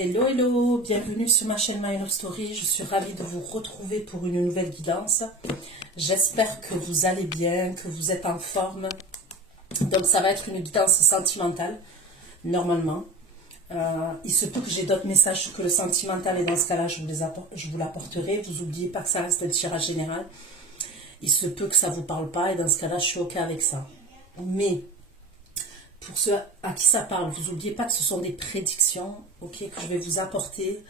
Hello, hello, bienvenue sur ma chaîne My Love Story. Je suis ravie de vous retrouver pour une nouvelle guidance. J'espère que vous allez bien, que vous êtes en forme. Donc ça va être une guidance sentimentale, normalement. Il se peut que j'ai d'autres messages que le sentimental et dans ce cas-là, je vous l'apporterai. Vous n'oubliez pas que ça reste un tirage général. Il se peut que ça ne vous parle pas et dans ce cas-là, je suis OK avec ça. Mais pour ceux à qui ça parle, vous n'oubliez pas que ce sont des prédictions, ok, que je vais vous apporter.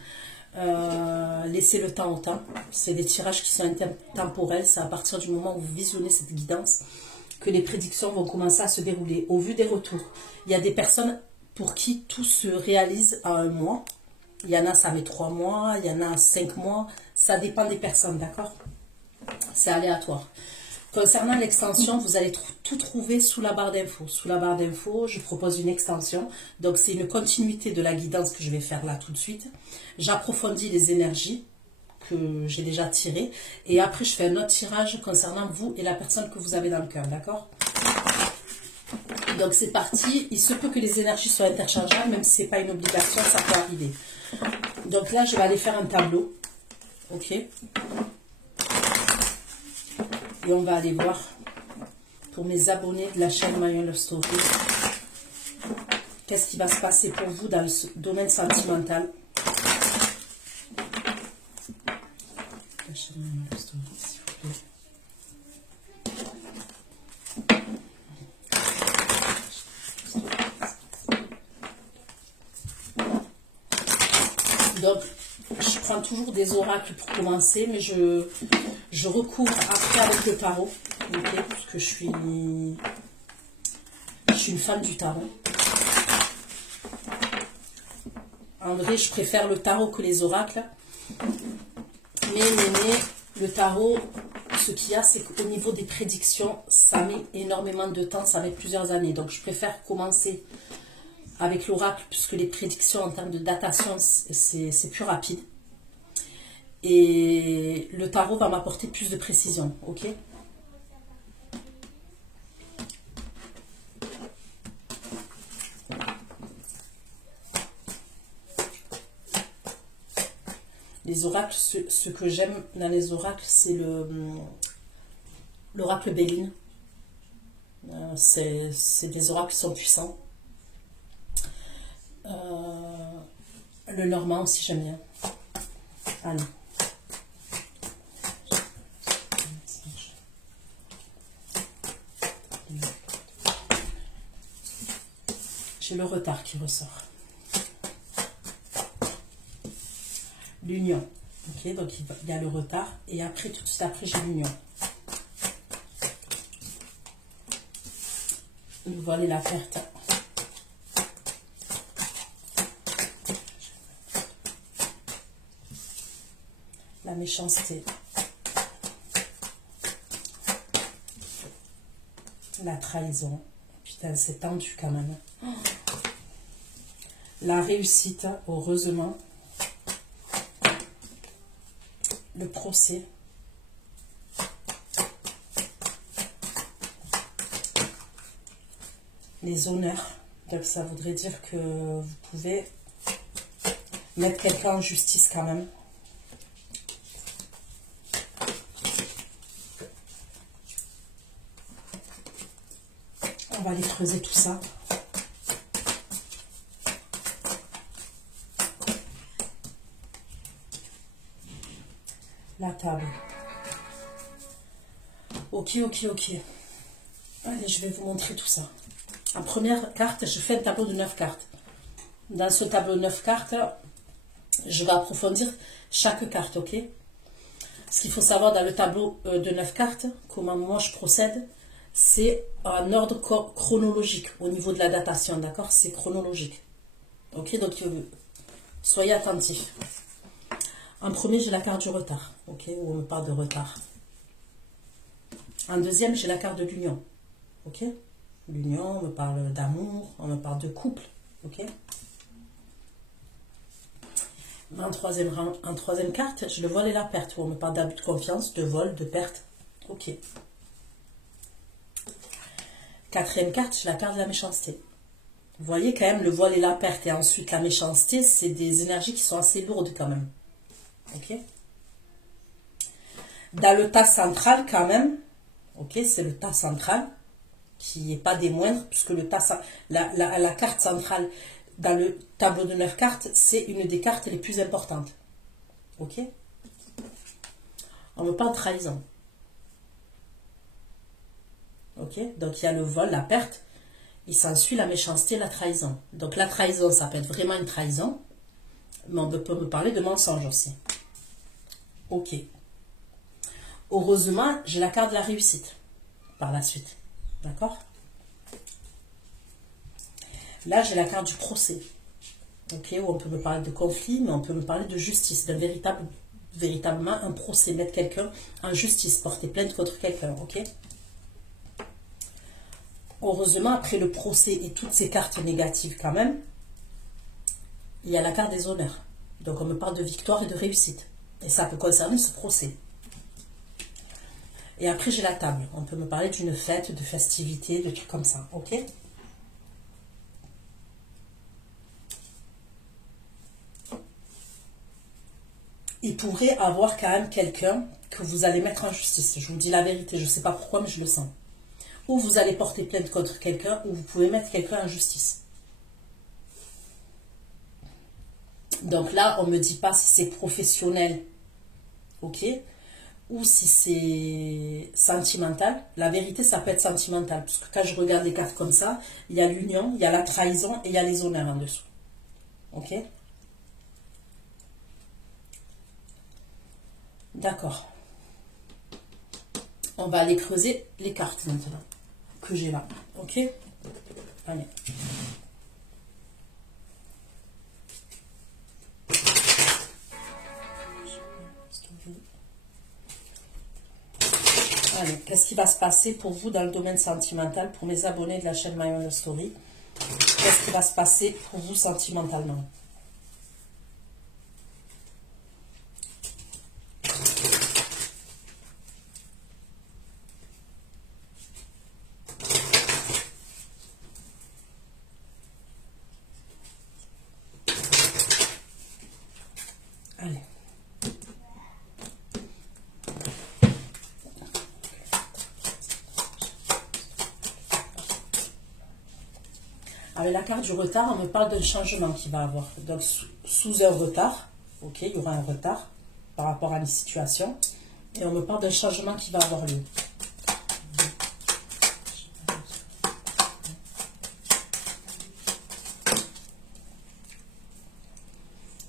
Laissez le temps au temps. C'est des tirages qui sont intemporels. C'est à partir du moment où vous visionnez cette guidance que les prédictions vont commencer à se dérouler. Au vu des retours, il y a des personnes pour qui tout se réalise en un mois. Il y en a, ça met 3 mois. Il y en a 5 mois. Ça dépend des personnes, d'accord? C'est aléatoire. Concernant l'extension, vous allez tout trouver sous la barre d'infos. Sous la barre d'infos, je propose une extension. Donc, c'est une continuité de la guidance que je vais faire là tout de suite. J'approfondis les énergies que j'ai déjà tirées. Et après, je fais un autre tirage concernant vous et la personne que vous avez dans le cœur. D'accord? Donc, c'est parti. Il se peut que les énergies soient interchangeables, même si ce n'est pas une obligation, ça peut arriver. Donc là, je vais aller faire un tableau. OK? Et on va aller voir pour mes abonnés de la chaîne My Love Story. Qu'est-ce qui va se passer pour vous dans le domaine sentimental? La chaîne My Love Story, s'il vous plaît. Donc, je prends toujours des oracles pour commencer, mais je recouvre après avec le tarot, okay, parce que je suis une fan du tarot. En vrai, je préfère le tarot que les oracles. Mais le tarot, ce qu'il y a, c'est qu'au niveau des prédictions, ça met énormément de temps, ça met plusieurs années. Donc, je préfère commencer avec l'oracle, puisque les prédictions en termes de datation, c'est plus rapide. Et le tarot va m'apporter plus de précision, ok? Les oracles, ce que j'aime dans les oracles, c'est l'oracle Béline. C'est des oracles qui sont puissants. Le normand aussi, j'aime bien. Allez. J'ai le retard qui ressort. L'union. Ok, donc il y a le retard. Et après, tout de suite après, j'ai l'union. Nous voilà la perte. La méchanceté. La trahison. Putain, c'est tendu quand même. La réussite, heureusement. Le procès. Les honneurs. Donc ça voudrait dire que vous pouvez mettre quelqu'un en justice quand même. On va aller creuser tout ça. La table. Ok, ok, ok. Allez, je vais vous montrer tout ça. En première carte, je fais un tableau de 9 cartes. Dans ce tableau de 9 cartes, je vais approfondir chaque carte, ok? Ce qu'il faut savoir dans le tableau de 9 cartes, comment moi je procède, c'est en ordre chronologique au niveau de la datation, d'accord? C'est chronologique. Ok, donc soyez attentifs. En premier, j'ai la carte du retard, ok, où on me parle de retard. En deuxième, j'ai la carte de l'union, ok. L'union, on me parle d'amour, on me parle de couple, ok. En troisième carte, j'ai le vol et la perte, où on me parle d'abus de confiance, de vol, de perte, ok. Quatrième carte, j'ai la carte de la méchanceté. Vous voyez quand même le voile et la perte et ensuite la méchanceté, c'est des énergies qui sont assez lourdes quand même. Ok. Dans le tas central quand même, ok, c'est le tas central qui n'est pas des moindres puisque le tas, la carte centrale dans le tableau de 9 cartes, c'est une des cartes les plus importantes. Ok. On me parle de trahison. Ok. Donc il y a le vol, la perte. Il s'ensuit la méchanceté, la trahison. Donc la trahison, ça peut être vraiment une trahison. Mais on peut me parler de mensonge aussi. Ok. Heureusement, j'ai la carte de la réussite par la suite. D'accord? Là, j'ai la carte du procès. Ok, où on peut me parler de conflit, mais on peut me parler de justice, d'un véritablement un procès, mettre quelqu'un en justice, porter plainte contre quelqu'un. Ok? Heureusement, après le procès et toutes ces cartes négatives quand même, il y a la carte des honneurs. Donc on me parle de victoire et de réussite. Et ça peut concerner ce procès. Et après j'ai la table. On peut me parler d'une fête, de festivité, de trucs comme ça. Ok? Il pourrait avoir quand même quelqu'un que vous allez mettre en justice. Je vous dis la vérité, je ne sais pas pourquoi, mais je le sens. Ou vous allez porter plainte contre quelqu'un, ou vous pouvez mettre quelqu'un en justice. Donc là, on ne me dit pas si c'est professionnel, ok, ou si c'est sentimental. La vérité, ça peut être sentimental, parce que quand je regarde les cartes comme ça, il y a l'union, il y a la trahison et il y a les honneurs en dessous. Ok? D'accord. On va aller creuser les cartes maintenant, que j'ai là. Ok? Allez. Allez, qu'est-ce qui va se passer pour vous dans le domaine sentimental, pour mes abonnés de la chaîne My Own Story? Qu'est-ce qui va se passer pour vous sentimentalement? Allez. Avec la carte du retard, on me parle d'un changement qui va avoir. Donc, sous un retard, ok, il y aura un retard par rapport à une situation. Et on me parle d'un changement qui va avoir lieu.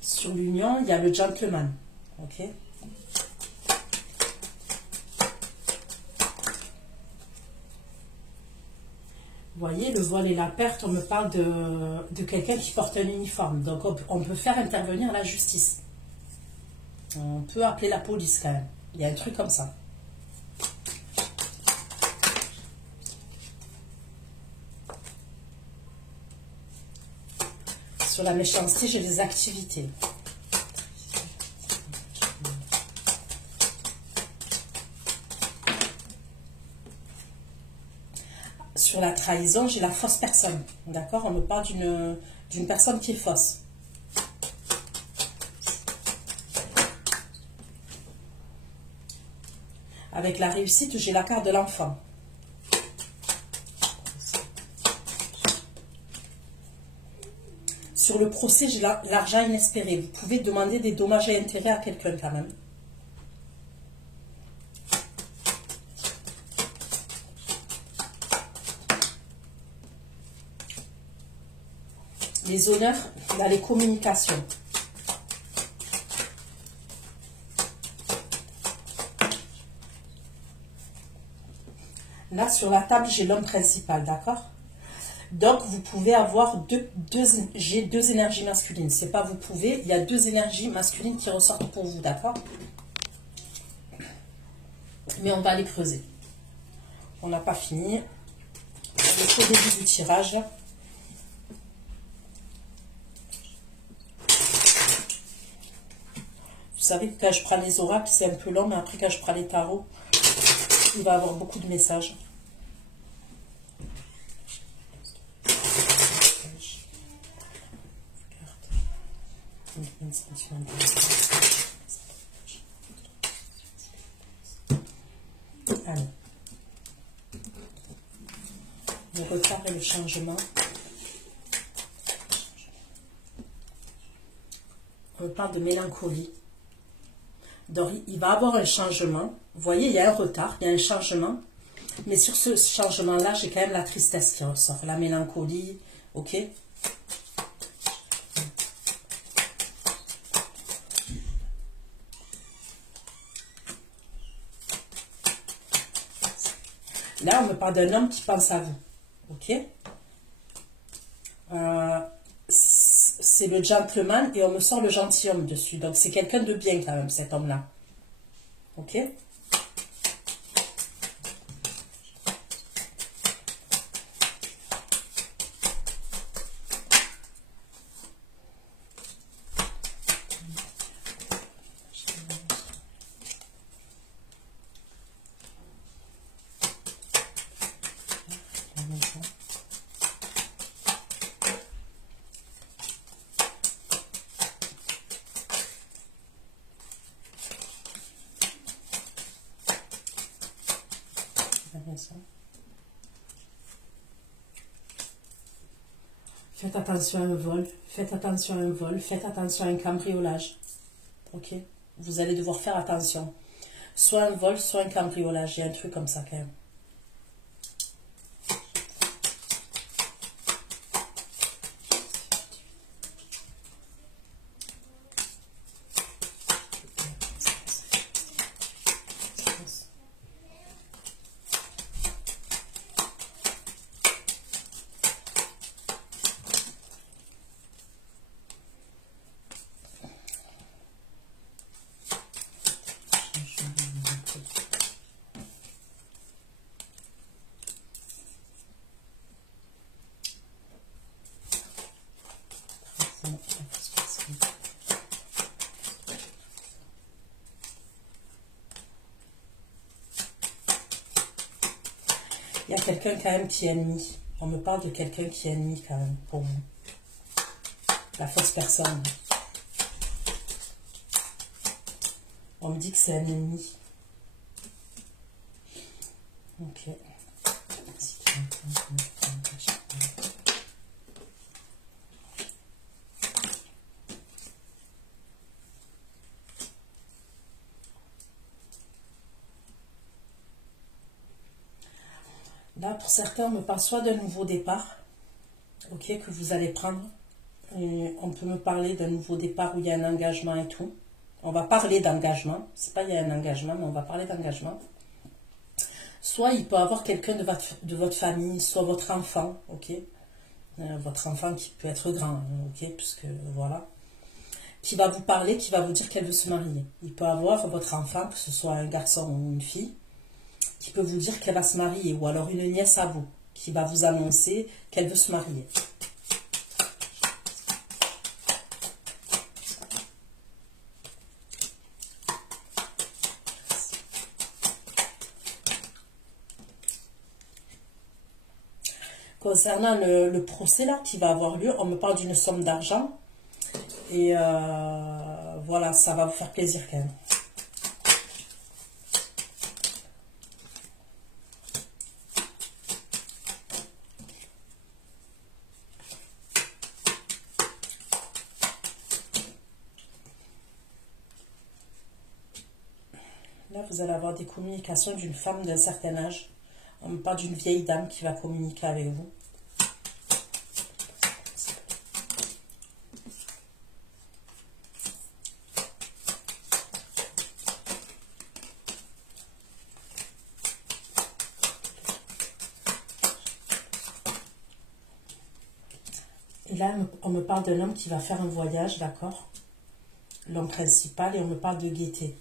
Sur l'union, il y a le gentleman, ok. Vous voyez, le vol et la perte, on me parle de quelqu'un qui porte un uniforme. Donc, on peut faire intervenir la justice. On peut appeler la police quand même. Il y a un truc comme ça. Sur la méchanceté, j'ai des activités. Sur la trahison, j'ai la fausse personne. D'accord? On me parle d'une personne qui est fausse. Avec la réussite, j'ai la carte de l'enfant. Sur le procès, j'ai l'argent inespéré. Vous pouvez demander des dommages et intérêts à quelqu'un quand même. Les honneurs, il y a les communications. Là, sur la table, j'ai l'homme principal, d'accord? Donc, vous pouvez avoir j'ai deux énergies masculines. C'est pas vous pouvez, il y a deux énergies masculines qui ressortent pour vous, d'accord? Mais on va les creuser. On n'a pas fini. On est au début du tirage. Vous savez que quand je prends les oracles, c'est un peu long, mais après, quand je prends les tarots, il va y avoir beaucoup de messages. Allez. Le retard et le changement. On parle de mélancolie. Donc, il va avoir un changement. Vous voyez, il y a un retard, il y a un changement. Mais sur ce changement-là, j'ai quand même la tristesse qui ressort, la mélancolie. Ok? Là, on me parle d'un homme qui pense à vous. Ok? C'est le gentleman et on me sort le gentilhomme dessus. Donc, c'est quelqu'un de bien quand même, cet homme-là. Ok? Faites attention à un vol, faites attention à un vol, faites attention à un cambriolage. Ok? Vous allez devoir faire attention. Soit un vol, soit un cambriolage. Il y a un truc comme ça quand même. Il y a quelqu'un quand même qui est ennemi. On me parle de quelqu'un qui est ennemi quand même pour vous. La fausse personne. On me dit que c'est un ennemi. Ok. Là, pour certains, on me parle soit d'un nouveau départ, ok, que vous allez prendre. Et on peut me parler d'un nouveau départ où il y a un engagement et tout. On va parler d'engagement. C'est pas il y a un engagement, mais on va parler d'engagement. Soit il peut y avoir quelqu'un de votre famille, soit votre enfant, ok. Votre enfant qui peut être grand, ok, puisque voilà. Qui va vous parler, qui va vous dire qu'elle veut se marier. Il peut y avoir votre enfant, que ce soit un garçon ou une fille, qui peut vous dire qu'elle va se marier, ou alors une nièce à vous, qui va vous annoncer qu'elle veut se marier. Concernant le procès là qui va avoir lieu, on me parle d'une somme d'argent. Et voilà, ça va vous faire plaisir quand même. Là, vous allez avoir des communications d'une femme d'un certain âge. On me parle d'une vieille dame qui va communiquer avec vous. Et là, on me parle d'un homme qui va faire un voyage, d'accord? L'homme principal, et on me parle de gaieté.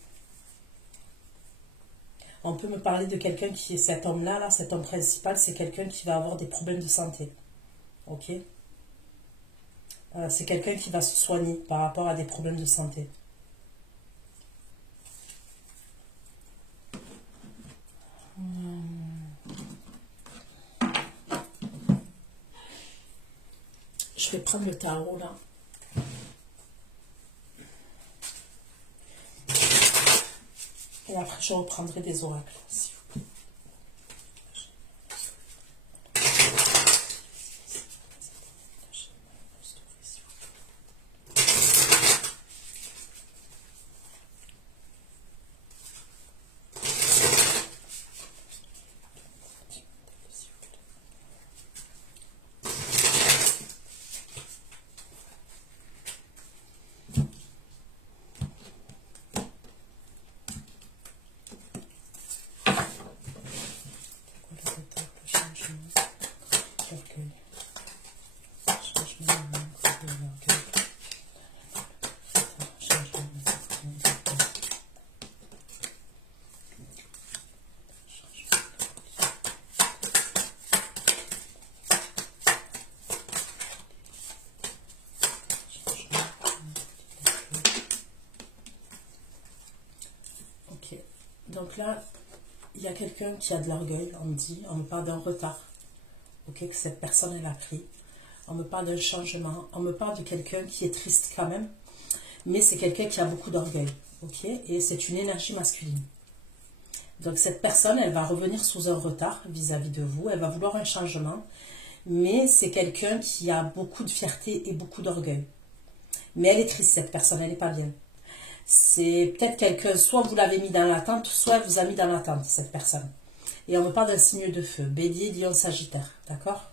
On peut me parler de quelqu'un qui est cet homme-là, là, cet homme principal, c'est quelqu'un qui va avoir des problèmes de santé. Ok? C'est quelqu'un qui va se soigner par rapport à des problèmes de santé. Je vais prendre le tarot là. après je reprendrai des oracles. S'il vous plaît. Donc là, il y a quelqu'un qui a de l'orgueil, on me parle d'un retard, ok, que cette personne elle a pris. On me parle d'un changement, on me parle de quelqu'un qui est triste quand même, mais c'est quelqu'un qui a beaucoup d'orgueil, ok, et c'est une énergie masculine. Donc cette personne, elle va revenir sous un retard vis-à-vis de vous, elle va vouloir un changement, mais c'est quelqu'un qui a beaucoup de fierté et beaucoup d'orgueil. Mais elle est triste, cette personne, elle n'est pas bien. C'est peut-être quelqu'un, soit vous l'avez mis dans l'attente, soit elle vous a mis dans l'attente, cette personne. Et on me parle d'un signe de feu, Bélier, Lion, Sagittaire, d'accord?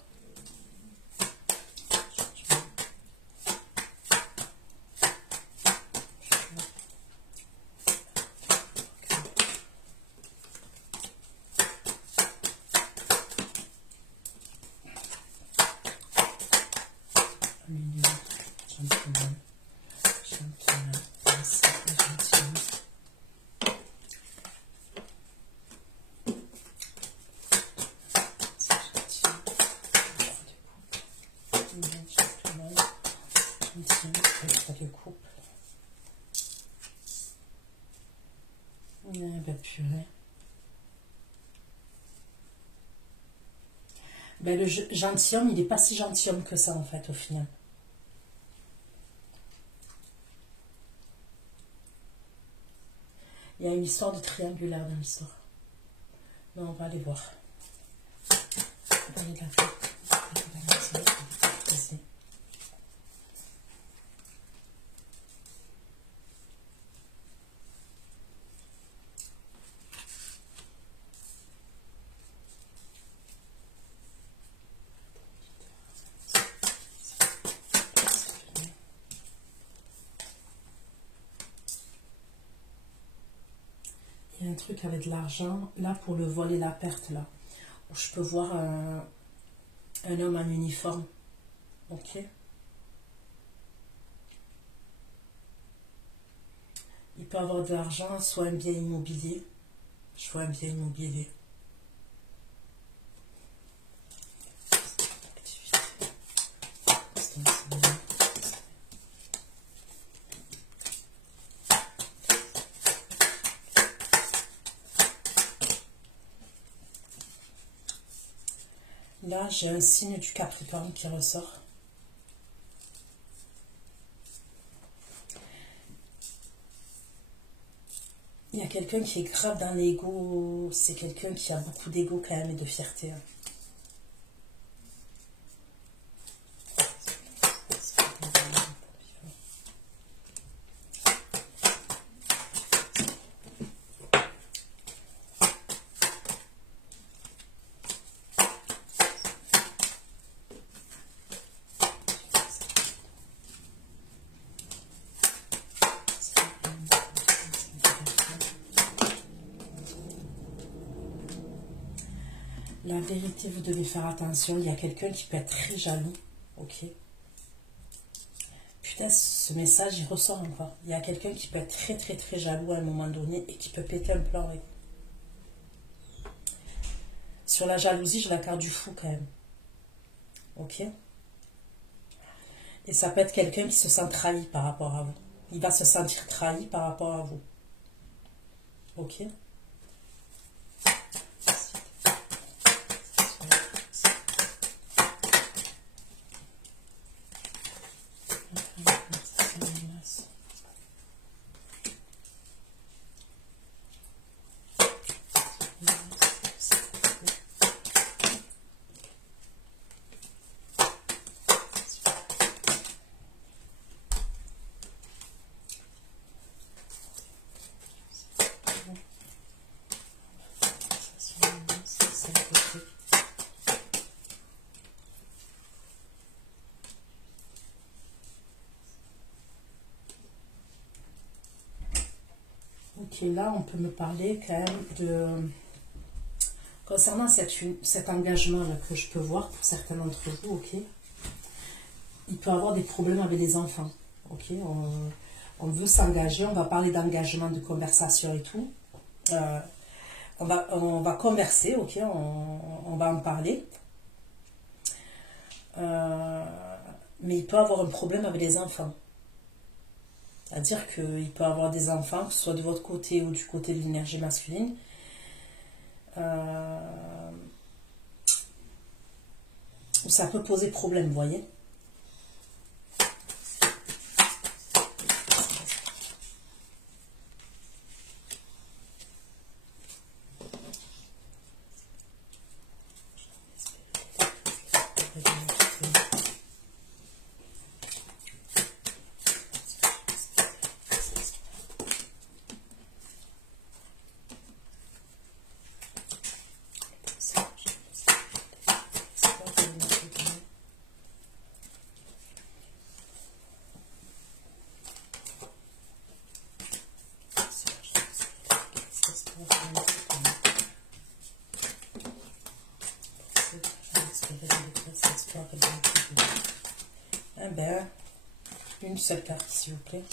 Ben, le gentilhomme, il n'est pas si gentilhomme que ça, en fait, au final. Il y a une histoire de triangulaire dans l'histoire. Mais on va aller voir. On va aller là. Il y a un truc avec de l'argent, là, pour le vol et la perte, là. Où je peux voir un homme en uniforme. Ok. Il peut avoir de l'argent, soit un bien immobilier. Je vois un bien immobilier. Là, j'ai un signe du Capricorne qui ressort. Il y a quelqu'un qui est grave dans l'ego. C'est quelqu'un qui a beaucoup d'ego quand même et de fierté. La vérité, vous devez faire attention. Il y a quelqu'un qui peut être très jaloux. Ok. Putain, ce message, il ressort encore. Il y a quelqu'un qui peut être très, très, très jaloux à un moment donné et qui peut péter un plan avec vous. Sur la jalousie, j'ai la carte du fou quand même. Ok. Et ça peut être quelqu'un qui se sent trahi par rapport à vous. Il va se sentir trahi par rapport à vous. Ok. Ok, là, on peut me parler quand même de... Concernant cet engagement-là que je peux voir pour certains d'entre vous, ok, il peut avoir des problèmes avec les enfants, ok, on veut s'engager, on va parler d'engagement, de conversation et tout, on va converser, ok, on va en parler, mais il peut avoir un problème avec les enfants. C'est-à-dire qu'il peut avoir des enfants, que ce soit de votre côté ou du côté de l'énergie masculine. Où ça peut poser problème, vous voyez. Eh ben, une seule carte, s'il vous plaît.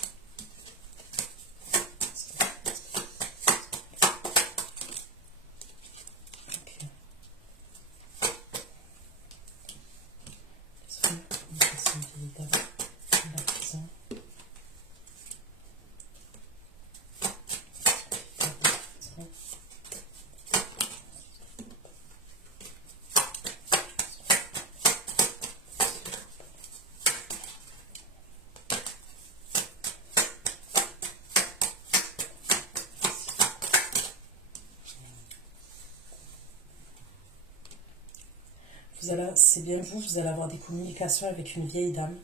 C'est bien vous allez avoir des communications avec une vieille dame.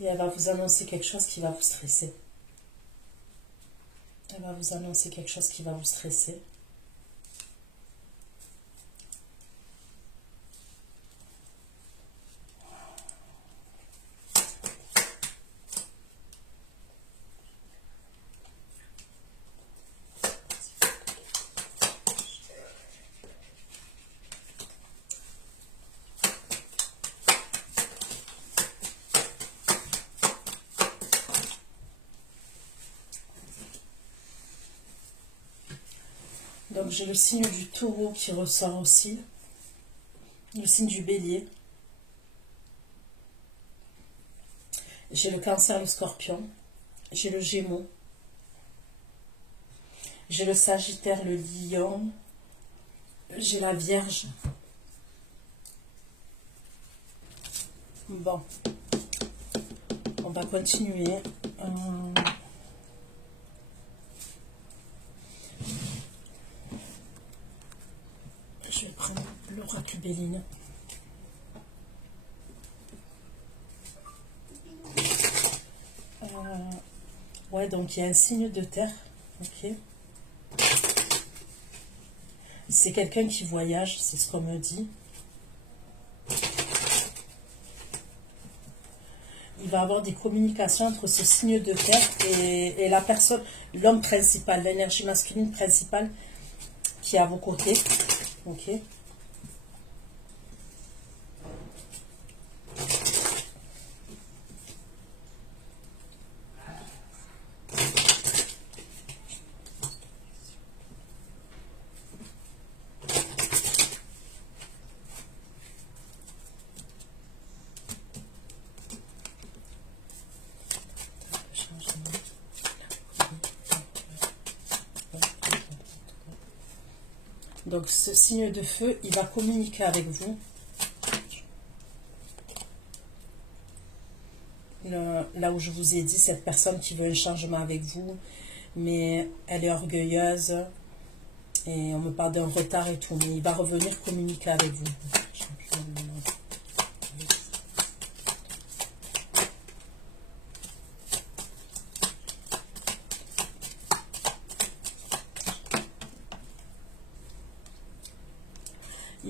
Et elle va vous annoncer quelque chose qui va vous stresser. Elle va vous annoncer quelque chose qui va vous stresser. Donc j'ai le signe du taureau qui ressort aussi, le signe du bélier, j'ai le cancer, le scorpion, j'ai le gémeaux, j'ai le sagittaire, le lion, j'ai la vierge. Bon, on va continuer. Je vais prendre l'oracle Béline. Ouais, donc il y a un signe de terre. Ok. C'est quelqu'un qui voyage, c'est ce qu'on me dit. Il va avoir des communications entre ce signe de terre et la personne, l'homme principal, l'énergie masculine principale qui est à vos côtés. Ok. Donc ce signe de feu, il va communiquer avec vous. Là où je vous ai dit, cette personne qui veut un changement avec vous, mais elle est orgueilleuse et on me parle d'un retard et tout, mais il va revenir communiquer avec vous.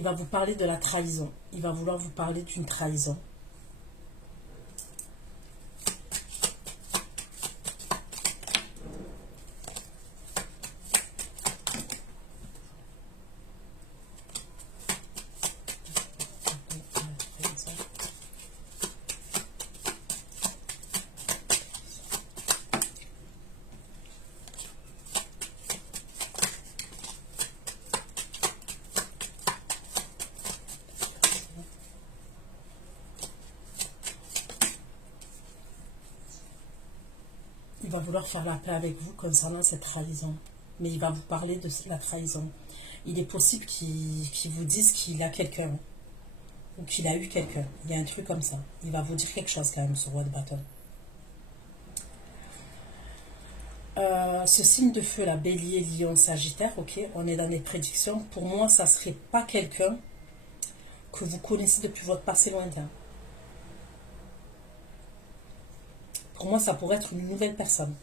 va vous parler de la trahison. Il va vouloir vous parler d'une trahison. Il va vouloir faire la paix avec vous concernant cette trahison. Mais il va vous parler de la trahison. Il est possible qu'il vous dise qu'il a quelqu'un. Ou qu'il a eu quelqu'un. Il y a un truc comme ça. Il va vous dire quelque chose quand même, ce roi de bâton. Ce signe de feu, la bélier, lion, sagittaire, ok, on est dans les prédictions. Pour moi, ça ne serait pas quelqu'un que vous connaissez depuis votre passé lointain. Pour moi, ça pourrait être une nouvelle personne.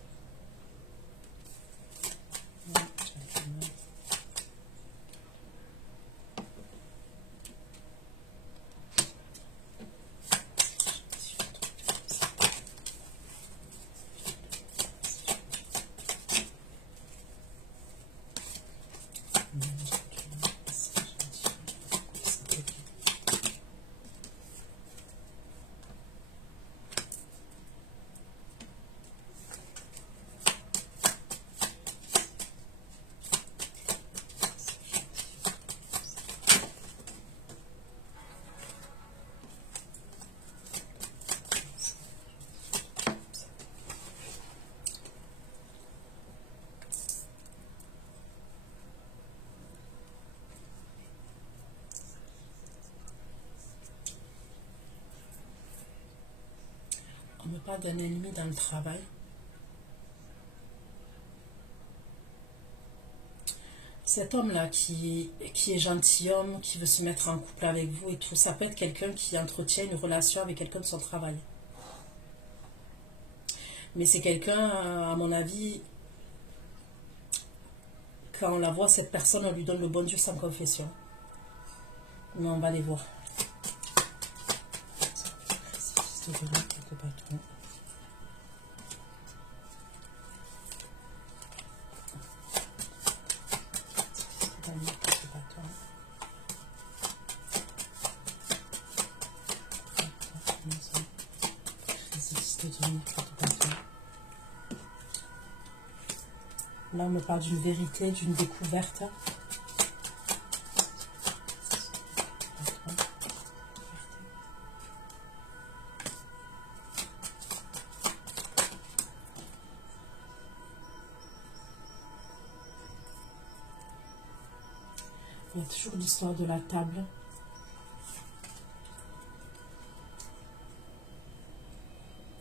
On me parle d'un ennemi dans le travail. Cet homme-là qui est gentilhomme, qui veut se mettre en couple avec vous et tout, ça peut être quelqu'un qui entretient une relation avec quelqu'un de son travail. Mais c'est quelqu'un, à mon avis, quand on la voit, cette personne, on lui donne le bon Dieu sans confession. Mais on va les voir. Là, on me parle d'une vérité, d'une découverte. Il y a toujours l'histoire de la table.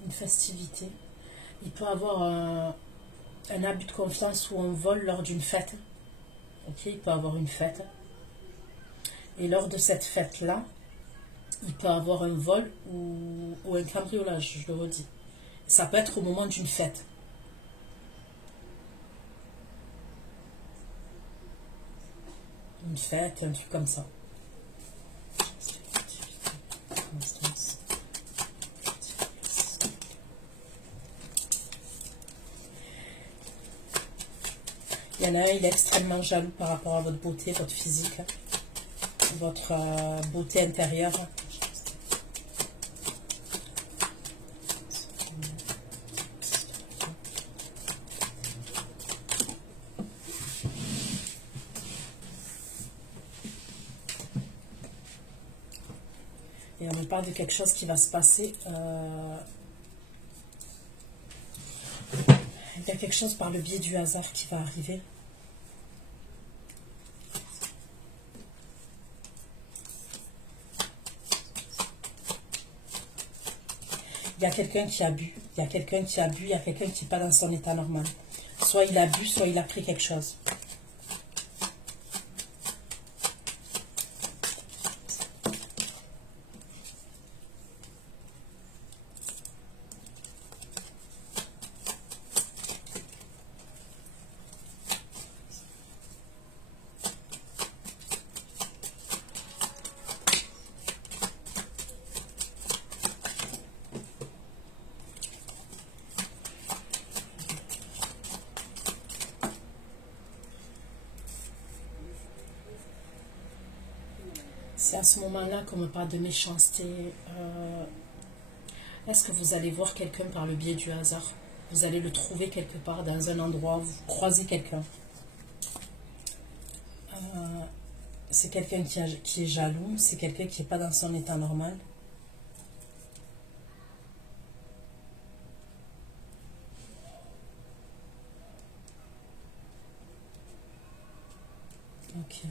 Une festivité. Il peut avoir un abus de confiance ou un vol lors d'une fête. Ok, il peut avoir une fête. Et lors de cette fête-là, il peut avoir un vol ou un cambriolage, je le redis. Ça peut être au moment d'une fête. Une fête, un truc comme ça. Il y en a un, il est extrêmement jaloux par rapport à votre beauté, votre physique, votre beauté intérieure. Et on me parle de quelque chose qui va se passer. Il y a quelque chose par le biais du hasard qui va arriver. Il y a quelqu'un qui a bu. Il y a quelqu'un qui a bu. Il y a quelqu'un qui n'est pas dans son état normal. Soit il a bu, soit il a pris quelque chose. C'est à ce moment-là qu'on me parle de méchanceté. Est-ce que vous allez voir quelqu'un par le biais du hasard? Vous allez le trouver quelque part, dans un endroit, vous croisez quelqu'un. C'est quelqu'un qui est jaloux, c'est quelqu'un qui n'est pas dans son état normal. Ok.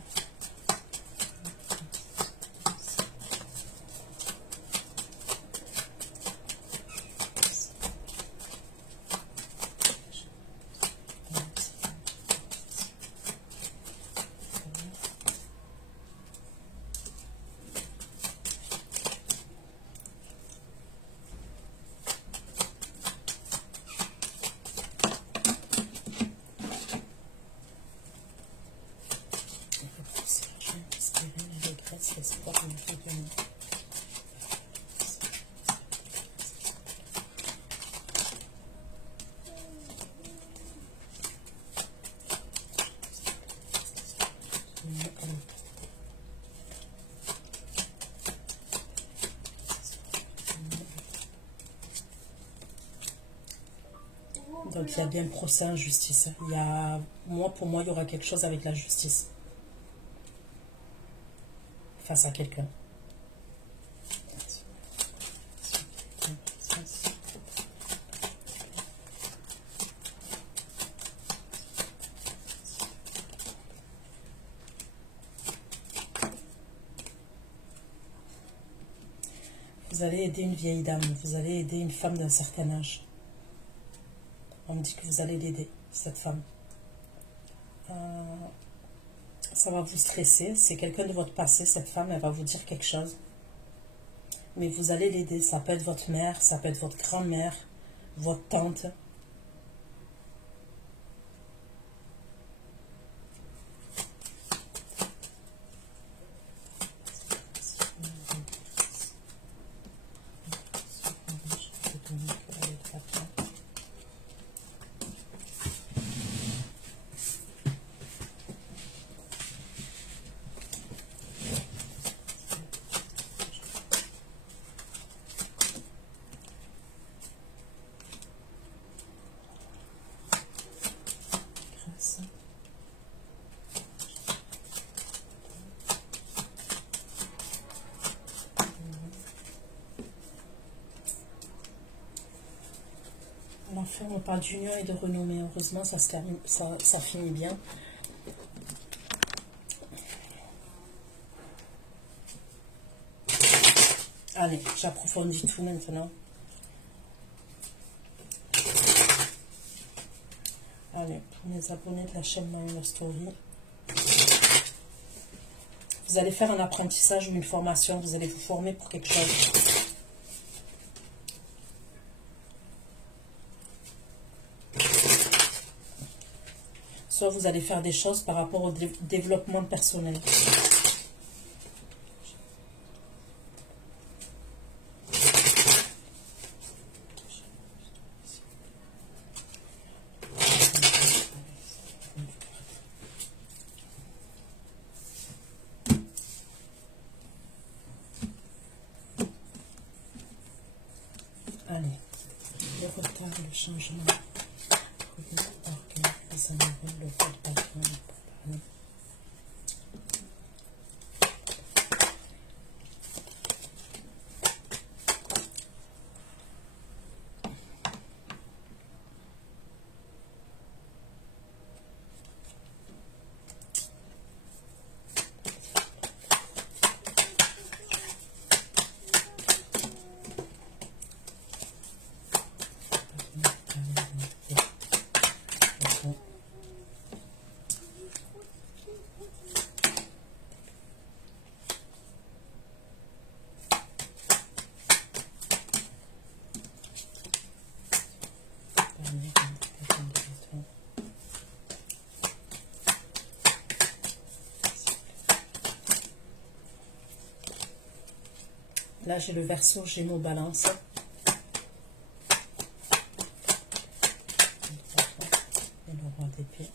Donc il y a bien procès en justice. Pour moi, il y aura quelque chose avec la justice. Face à quelqu'un. Vous allez aider une vieille dame, vous allez aider une femme d'un certain âge. On me dit que vous allez l'aider, cette femme. Ça va vous stresser, c'est quelqu'un de votre passé, cette femme, elle va vous dire quelque chose. Mais vous allez l'aider, ça peut être votre mère, ça peut être votre grand-mère, votre tante. L'enfer, on parle d'union et de renommée. Heureusement, ça finit bien. Allez, j'approfondis tout maintenant. Allez, pour mes abonnés de la chaîne My Love Story, vous allez faire un apprentissage ou une formation, vous allez vous former pour quelque chose. Soit vous allez faire des choses par rapport au développement personnel. Allez, le retard, le changement. Le Là, j'ai le Verseau, Gémeaux, Balance. Et le Roi d'épée.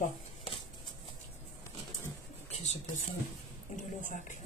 Bon. Ok, j'ai besoin de l'oracle.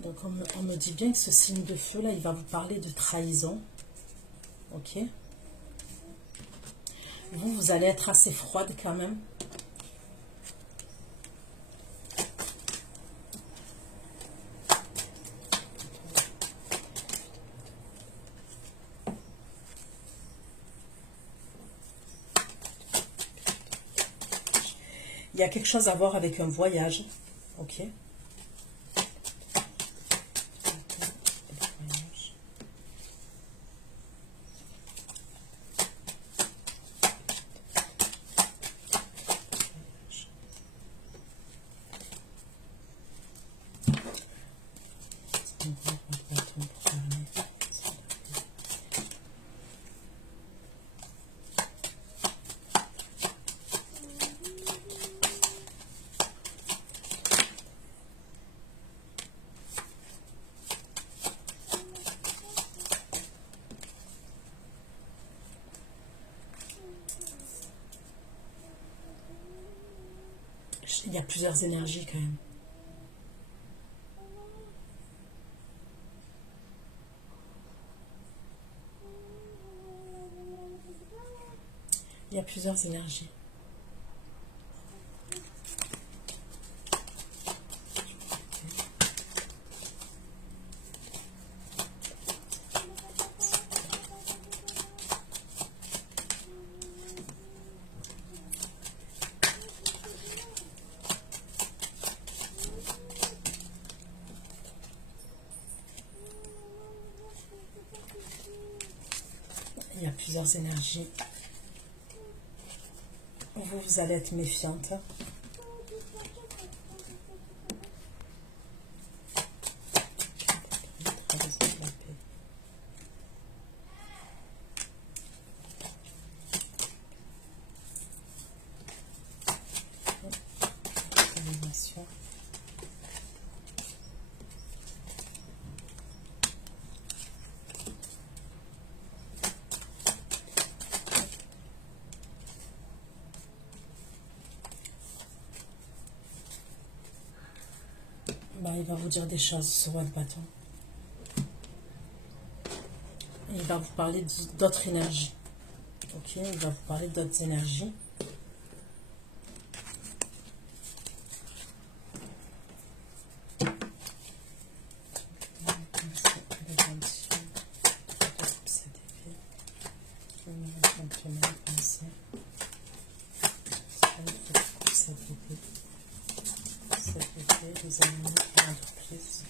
Donc on me dit bien que ce signe de feu là, il va vous parler de trahison. Ok. Vous allez être assez froide quand même. Il y a quelque chose à voir avec un voyage. Ok. Il y a plusieurs énergies quand même. Il y a plusieurs énergies. Il y a plusieurs énergies. Vous allez être méfiante. Il va vous dire des choses sur votre bâton. Il va vous parler d'autres énergies. Ok, il va vous parler d'autres énergies. Les animaux et l'entreprise.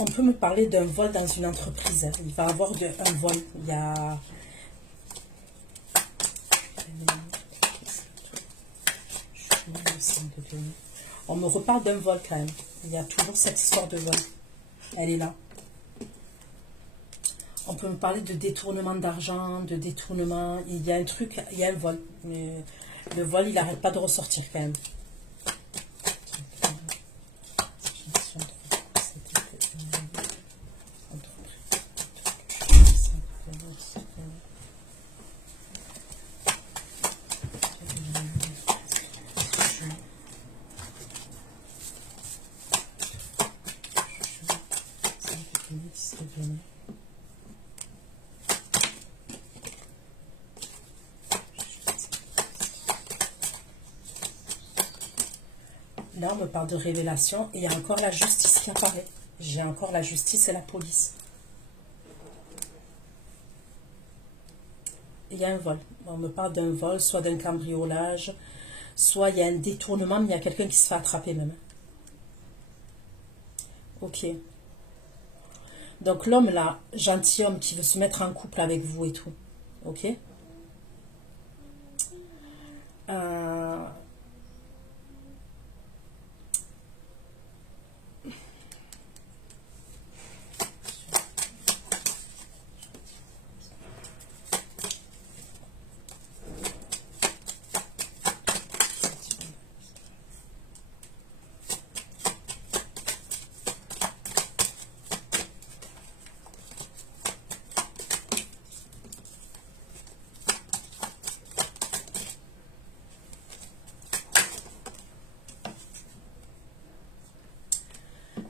On peut me parler d'un vol dans une entreprise. Il va y avoir un vol. Il y a... On me reparle d'un vol quand même. Il y a toujours cette histoire de vol. Elle est là. On peut me parler de détournement d'argent, de détournement. Il y a un truc, il y a un vol. Mais le vol, il n'arrête pas de ressortir quand même. Là, on me parle de révélation et il y a encore la justice qui apparaît. J'ai encore la justice et la police. Et il y a un vol. On me parle d'un vol, soit d'un cambriolage, soit il y a un détournement, mais il y a quelqu'un qui se fait attraper même. Ok. Donc l'homme là, gentilhomme qui veut se mettre en couple avec vous et tout. Ok.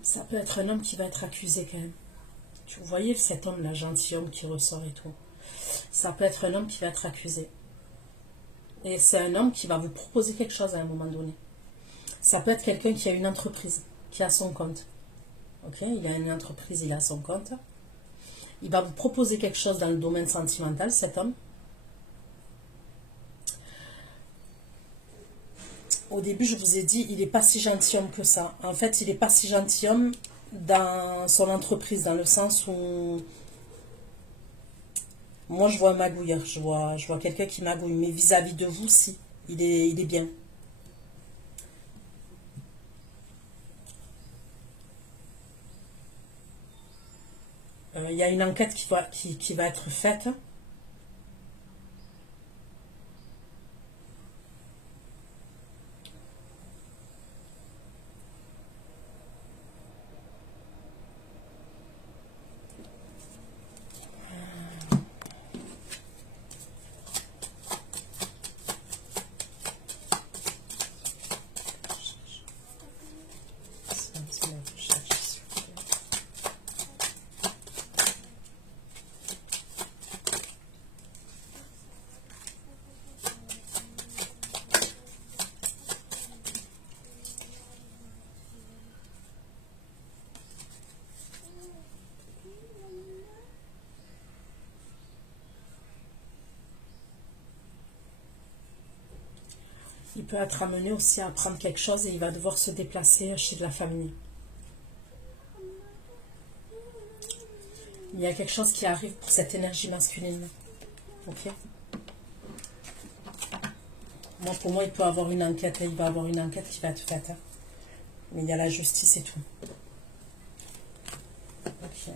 Ça peut être un homme qui va être accusé quand même. Vous voyez cet homme-là, gentilhomme qui ressort et tout. Ça peut être un homme qui va être accusé. Et c'est un homme qui va vous proposer quelque chose à un moment donné. Ça peut être quelqu'un qui a une entreprise, qui a son compte. Ok, il a une entreprise, il a son compte. Il va vous proposer quelque chose dans le domaine sentimental, cet homme. Au début, je vous ai dit, il n'est pas si gentilhomme que ça. En fait, il n'est pas si gentilhomme dans son entreprise, dans le sens où... Moi, je vois un magouilleur, je vois quelqu'un qui magouille. Mais vis-à-vis de vous, si, il est bien. Il y a une enquête qui va être faite. Il peut être amené aussi à apprendre quelque chose et il va devoir se déplacer chez de la famille. Il y a quelque chose qui arrive pour cette énergie masculine. Ok. Pour moi, il peut avoir une enquête. Il va avoir une enquête qui va être faite. Mais il y a la justice et tout. Ok.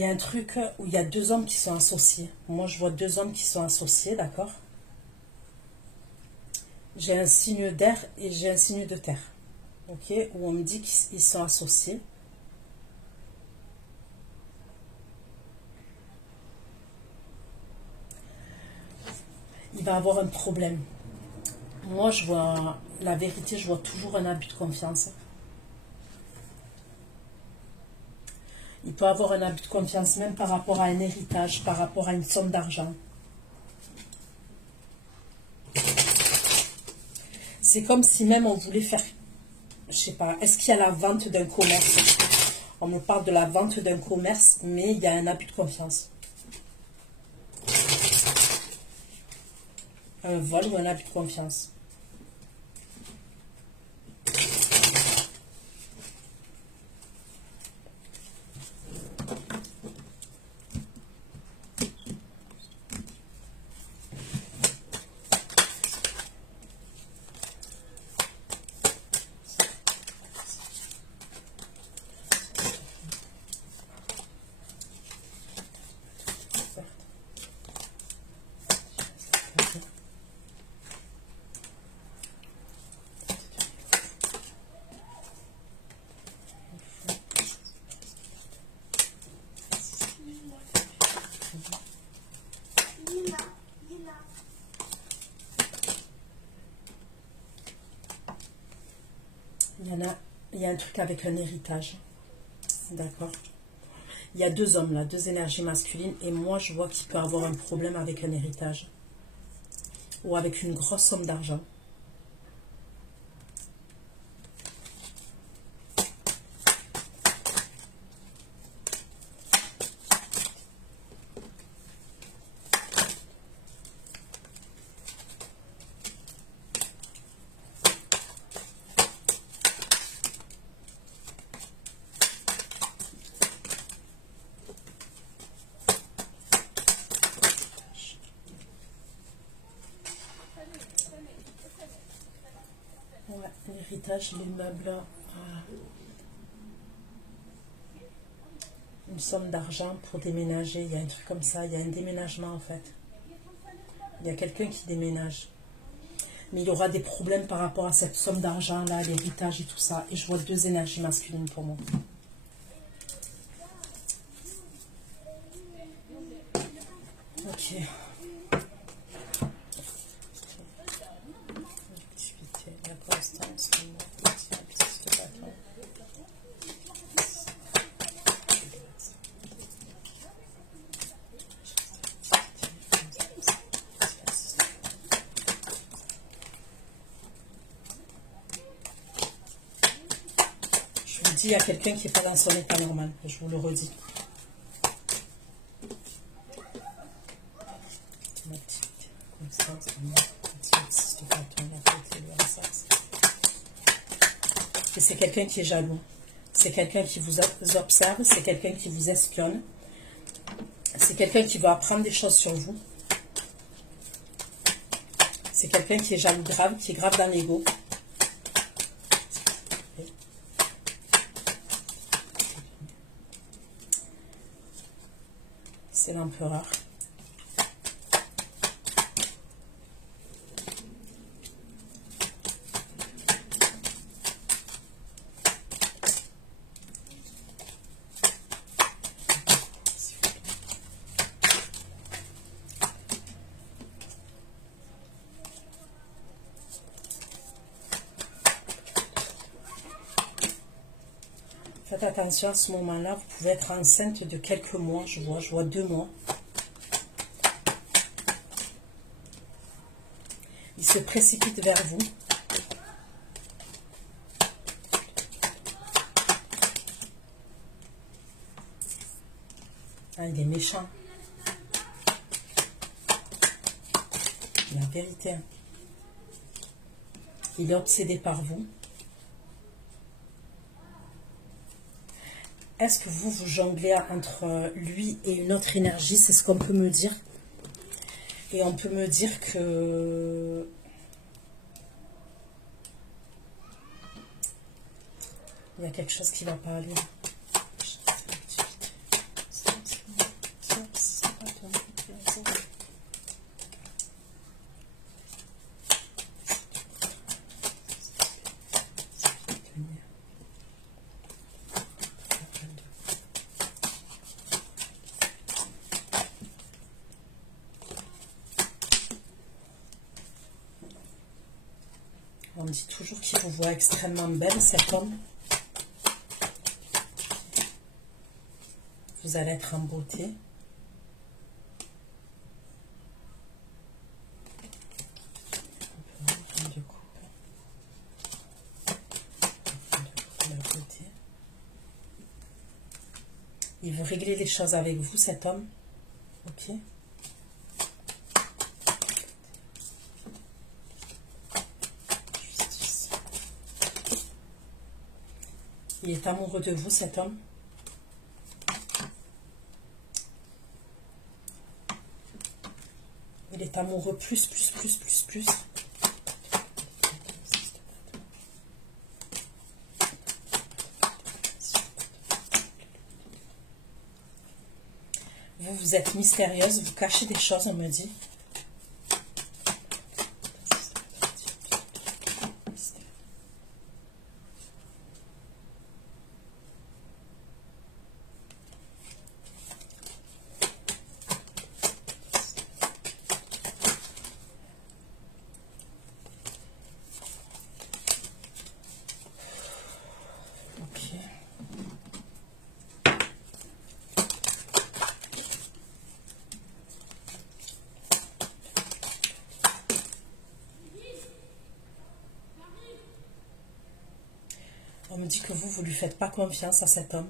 Il y a un truc où il y a deux hommes qui sont associés. Moi, je vois deux hommes qui sont associés, d'accord? J'ai un signe d'air et j'ai un signe de terre. Ok? Où on me dit qu'ils sont associés. Il va avoir un problème. Moi, je vois la vérité, je vois toujours un abus de confiance. Il peut avoir un abus de confiance même par rapport à un héritage, par rapport à une somme d'argent. C'est comme si même on voulait faire, je sais pas, est-ce qu'il y a la vente d'un commerce? On me parle de la vente d'un commerce, mais il y a un abus de confiance. Un vol ou un abus de confiance. Il y a un truc avec un héritage. D'accord? Il y a deux hommes là, deux énergies masculines. Et moi, je vois qu'il peut avoir un problème avec un héritage. Ou avec une grosse somme d'argent. Ouais, l'héritage, les meubles, une somme d'argent pour déménager. Il y a un truc comme ça, il y a un déménagement en fait. Il y a quelqu'un qui déménage. Mais il y aura des problèmes par rapport à cette somme d'argent là, l'héritage et tout ça. Et je vois deux énergies masculines pour moi. Ok. La constance, je vous dis, il y a quelqu'un qui n'est pas dans son état normal. Je vous le redis. Et c'est quelqu'un qui est jaloux. C'est quelqu'un qui vous observe. C'est quelqu'un qui vous espionne. C'est quelqu'un qui veut apprendre des choses sur vous. C'est quelqu'un qui est jaloux grave, qui est grave dans l'ego. C'est l'empereur. Faites attention à ce moment-là, vous pouvez être enceinte de quelques mois, je vois 2 mois. Il se précipite vers vous. Ah, il est méchant. La vérité. Il est obsédé par vous. Est-ce que vous jonglez entre lui et une autre énergie? C'est ce qu'on peut me dire. Et on peut me dire que il y a quelque chose qui ne va pas aller. On dit toujours qu'il vous voit extrêmement belle, cet homme. Vous allez être en beauté. Il veut régler les choses avec vous, cet homme. Ok. Il est amoureux de vous, cet homme. Il est amoureux plus. Vous êtes mystérieuse, vous cachez des choses, on me dit. On me dit que vous ne lui faites pas confiance à cet homme.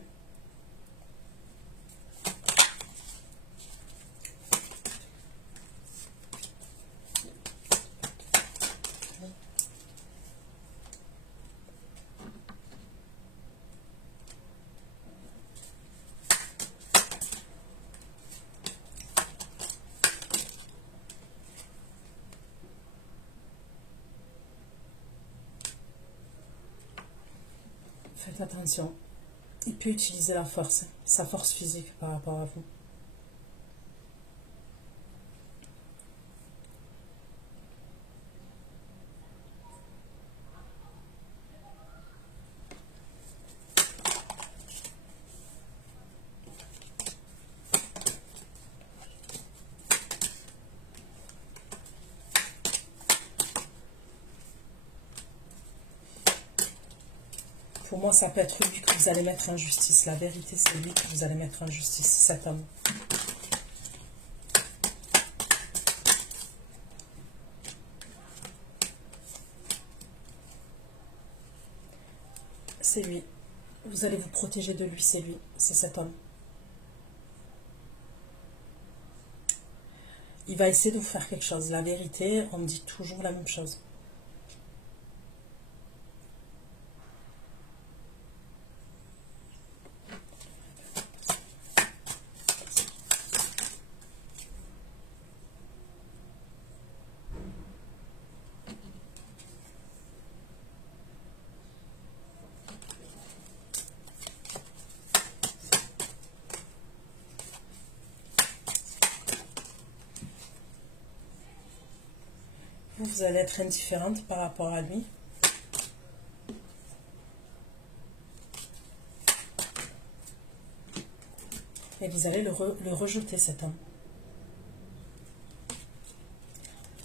Faites attention. Il peut utiliser la force, sa force physique par rapport à vous. Pour moi, ça peut être lui que vous allez mettre en justice. La vérité, c'est lui que vous allez mettre en justice, cet homme. C'est lui. Vous allez vous protéger de lui, c'est lui. C'est cet homme. Il va essayer de vous faire quelque chose. La vérité, on me dit toujours la même chose. Vous allez être indifférente par rapport à lui. Et vous allez le rejeter, cet homme.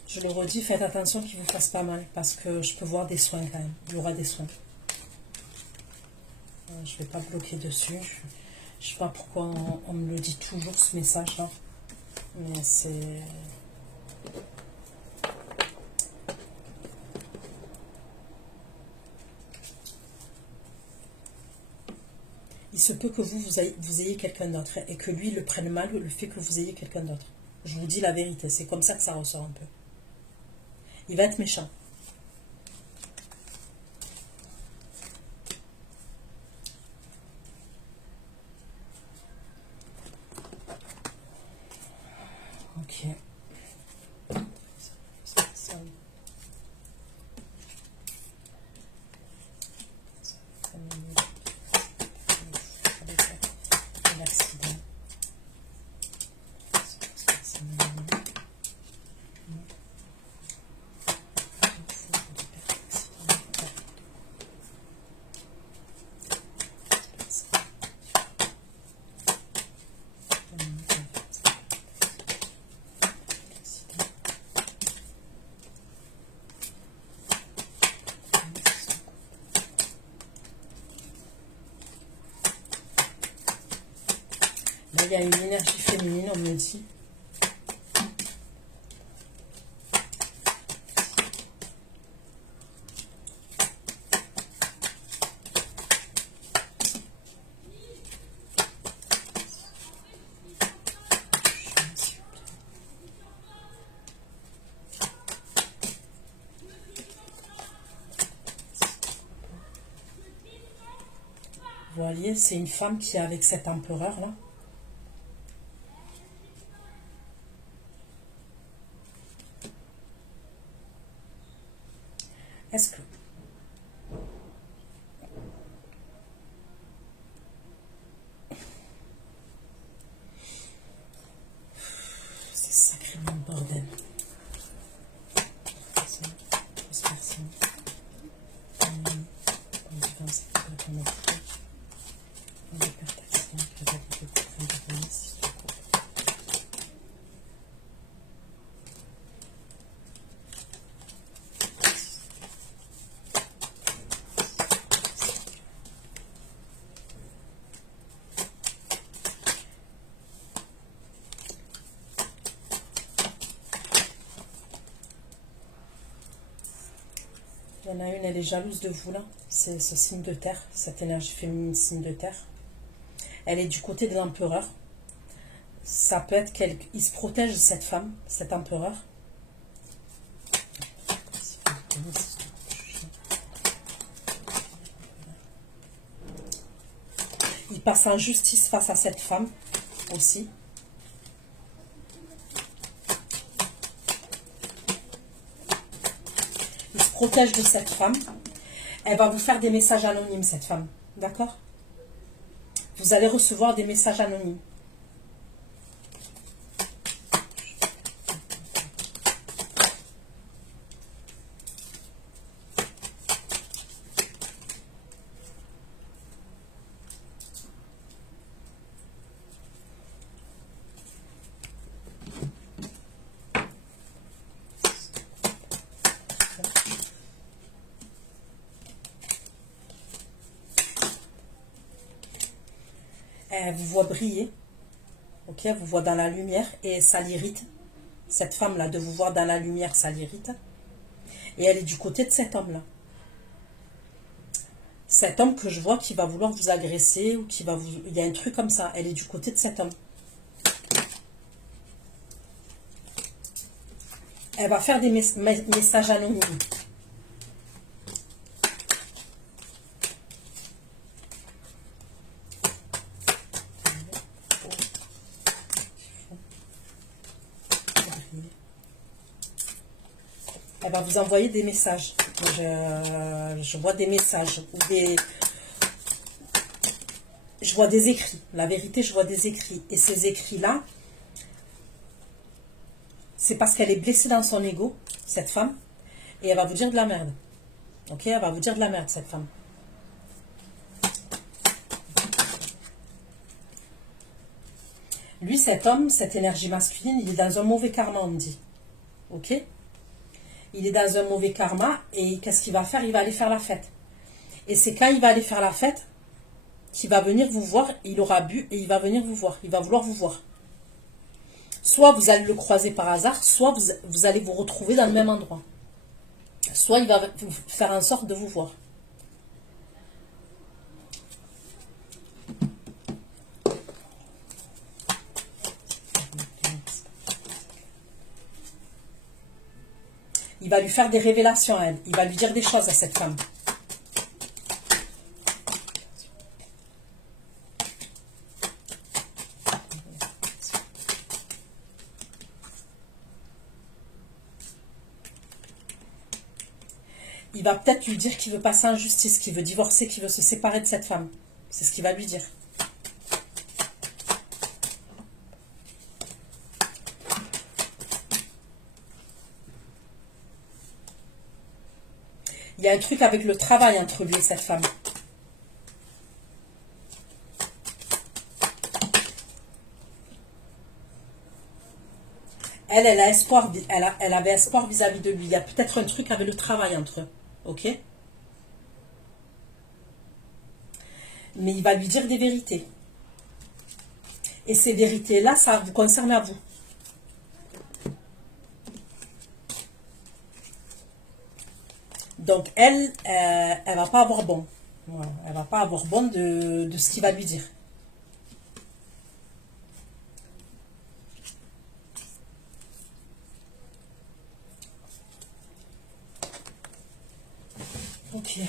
Je le redis, faites attention qu'il ne vous fasse pas mal, parce que je peux voir des soins quand même. Il y aura des soins. Je ne vais pas bloquer dessus. Je ne sais pas pourquoi on me le dit toujours, ce message-là. Mais c'est... Il se peut que vous ayez quelqu'un d'autre et que lui le prenne mal le fait que vous ayez quelqu'un d'autre. Je vous dis la vérité, c'est comme ça que ça ressort un peu. Il va être méchant. Ok. Là, il y a une énergie féminine, on me dit. Vous voyez, c'est une femme qui est avec cet empereur là. Est-ce que... C'est sacrément le bordel. Il y en a une, elle est jalouse de vous là. C'est ce signe de terre, cette énergie féminine, signe de terre. Elle est du côté de l'empereur. Ça peut être qu'il se protège de cette femme, cet empereur. Il passe en justice face à cette femme aussi. Il se protège de cette femme. Elle va vous faire des messages anonymes, cette femme. D'accord? Vous allez recevoir des messages anonymes. Elle vous voit briller, ok, elle vous voit dans la lumière et ça l'irrite. Cette femme-là, de vous voir dans la lumière, ça l'irrite. Et elle est du côté de cet homme-là. Cet homme que je vois qui va vouloir vous agresser ou qui va vous... Il y a un truc comme ça, elle est du côté de cet homme. Elle va faire des messages anonymes. Elle va vous envoyer des messages. Je vois des messages ou des... Je vois des écrits. La vérité, je vois des écrits. Et ces écrits-là, c'est parce qu'elle est blessée dans son ego, cette femme. Et elle va vous dire de la merde. Ok, elle va vous dire de la merde, cette femme. Lui, cet homme, cette énergie masculine, il est dans un mauvais karma, on me dit. Ok? Il est dans un mauvais karma et qu'est-ce qu'il va faire? Il va aller faire la fête. Et c'est quand il va aller faire la fête qu'il va venir vous voir. Il aura bu et il va venir vous voir. Il va vouloir vous voir. Soit vous allez le croiser par hasard, soit vous allez vous retrouver dans le même endroit. Soit il va faire en sorte de vous voir. Il va lui faire des révélations à elle. Il va lui dire des choses à cette femme. Il va peut-être lui dire qu'il veut passer en justice, qu'il veut divorcer, qu'il veut se séparer de cette femme. C'est ce qu'il va lui dire. Il y a un truc avec le travail entre lui et cette femme. Elle a espoir, elle avait espoir vis-à-vis de lui. Il y a peut-être un truc avec le travail entre eux. Ok? Mais il va lui dire des vérités. Et ces vérités-là, ça vous concerne à vous. Donc, elle va pas avoir bon. Voilà. Elle va pas avoir bon de ce qu'il va lui dire. Ok.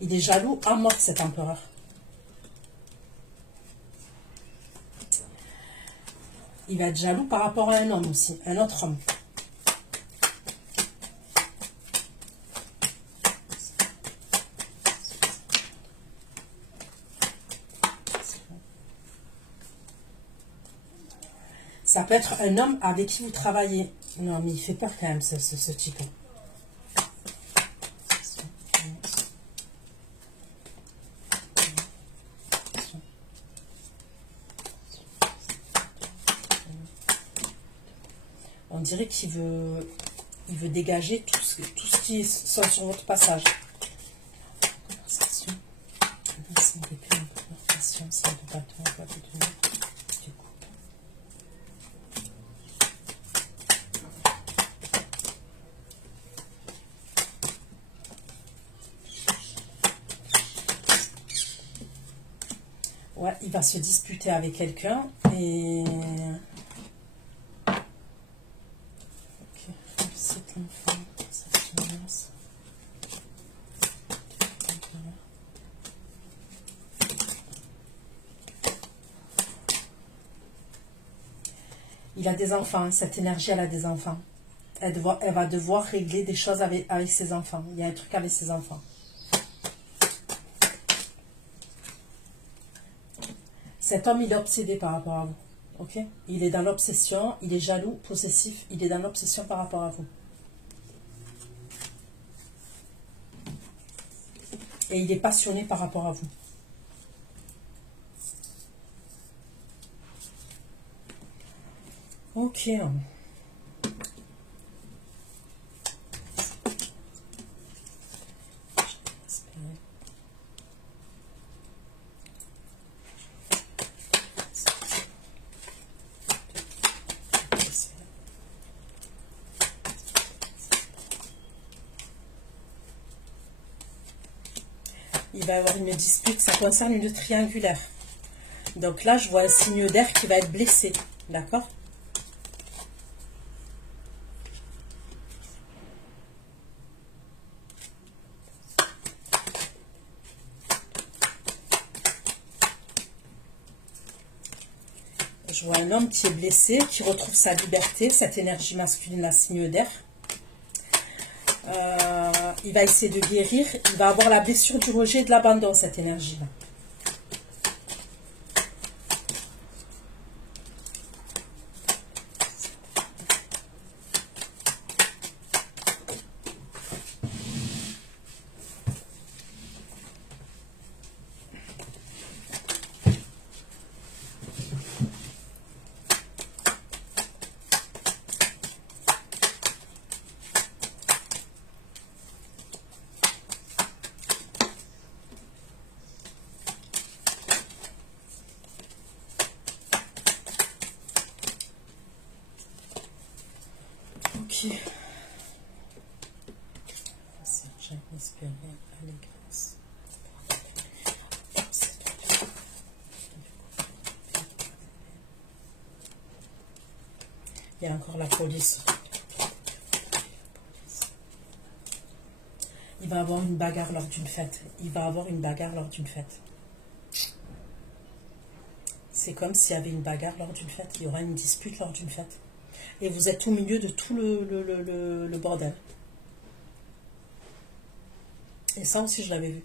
Il est jaloux à mort, cet empereur. Il va être jaloux par rapport à un homme aussi, un autre homme. Ça peut être un homme avec qui vous travaillez. Non, mais il fait peur quand même, ce type. On dirait qu'il veut dégager tout ce qui est sur votre passage. Ouais, il va se disputer avec quelqu'un et... Il a des enfants, cette énergie, elle a des enfants. Elle va devoir régler des choses avec ses enfants. Il y a un truc avec ses enfants. Cet homme, il est obsédé par rapport à vous. Ok? Il est dans l'obsession, il est jaloux, possessif, il est dans l'obsession par rapport à vous. Et il est passionné par rapport à vous. Ok. Il va y avoir une dispute, ça concerne une triangulaire. Donc là, je vois un signe d'air qui va être blessé. D'accord? Je vois un homme qui est blessé, qui retrouve sa liberté, cette énergie masculine, la signe d'air. Il va essayer de guérir. Il va avoir la blessure du rejet et de l'abandon, cette énergie-là. Ok. J'ai espéré allégresse. Il y a encore la police. Il va avoir une bagarre lors d'une fête. Il va avoir une bagarre lors d'une fête. C'est comme s'il y avait une bagarre lors d'une fête. Il y aura une dispute lors d'une fête. Et vous êtes au milieu de tout le bordel. Et ça aussi, je l'avais vu.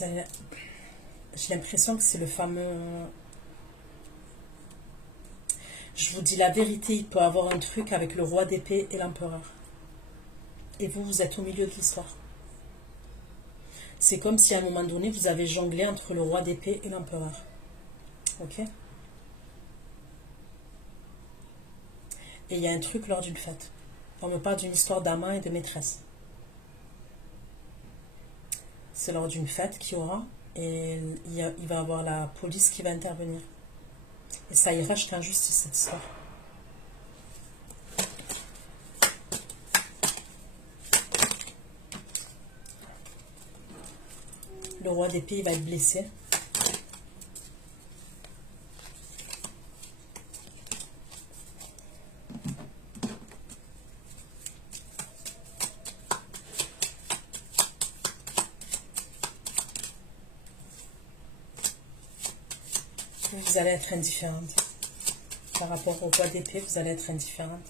j'ai l'impression que c'est le fameux... Je vous dis la vérité, il peut avoir un truc avec le roi d'épée et l'empereur. Et vous, vous êtes au milieu de l'histoire. C'est comme si à un moment donné, vous avez jonglé entre le roi d'épée et l'empereur. Ok? Et il y a un truc lors d'une fête. On me parle d'une histoire d'amant et de maîtresse. C'est lors d'une fête qu'il y aura et il va y avoir la police qui va intervenir. Et ça ira jusqu'à injustice, cette histoire. Le roi d'épée, il va être blessé. Vous allez être indifférente. Par rapport au roi d'épée, vous allez être indifférente.